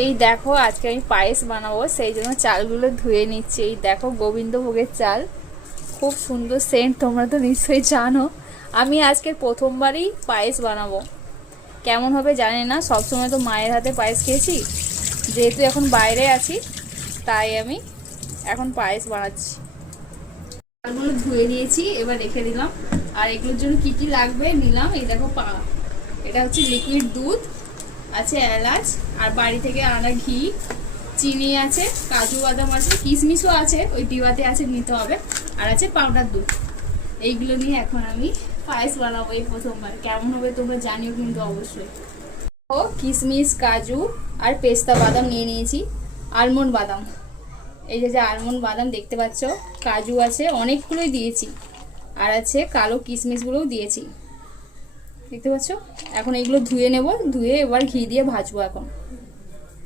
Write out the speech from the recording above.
এই দেখো আজকে আমি পায়েস বানাবো, সেই জন্য চালগুলো ধুয়ে নিচ্ছি। এই দেখো গোবিন্দভোগের চাল, খুব সুন্দর সেন্ট, তোমরা তো নিশ্চয়ই জানো। আমি আজকের প্রথমবারই পায়েস বানাবো, কেমন হবে জানি না। সবসময় তো মায়ের হাতে পায়েস খেয়েছি, যেহেতু এখন বাইরে আছি তাই আমি এখন পায়েস বানাচ্ছি। চালগুলো ধুয়ে নিয়েছি, এবার রেখে দিলাম। আর এগুলোর জন্য কি কি লাগবে নিলাম। এই দেখো এটা হচ্ছে লিকুইড দুধ, আছে এলাচ, আর বাড়ি থেকে আনা ঘি, চিনি আছে, কাজু বাদাম আছে, কিশমিশও আছে, ওই ডিবাতে আছে, নিতে হবে। আর আছে পাউডার দুধ। এইগুলো নিয়ে এখন আমি পায়েস বানাবো এই প্রথমবার। কেমন হবে তোমরা জানিও কিন্তু অবশ্যই। ও কিশমিশ, কাজু আর পেস্তা বাদাম নিয়ে নিয়েছি, আলমন্ড বাদাম। এই যে আলমন্ড বাদাম দেখতে পাচ্ছ, কাজু আছে অনেকগুলোই দিয়েছি, আর আছে কালো কিশমিশগুলোও দিয়েছি, দেখতে পাচ্ছ। এখন এগুলো ধুয়ে নেব, ধুয়ে এবার ঘি দিয়ে ভাজবো এখন।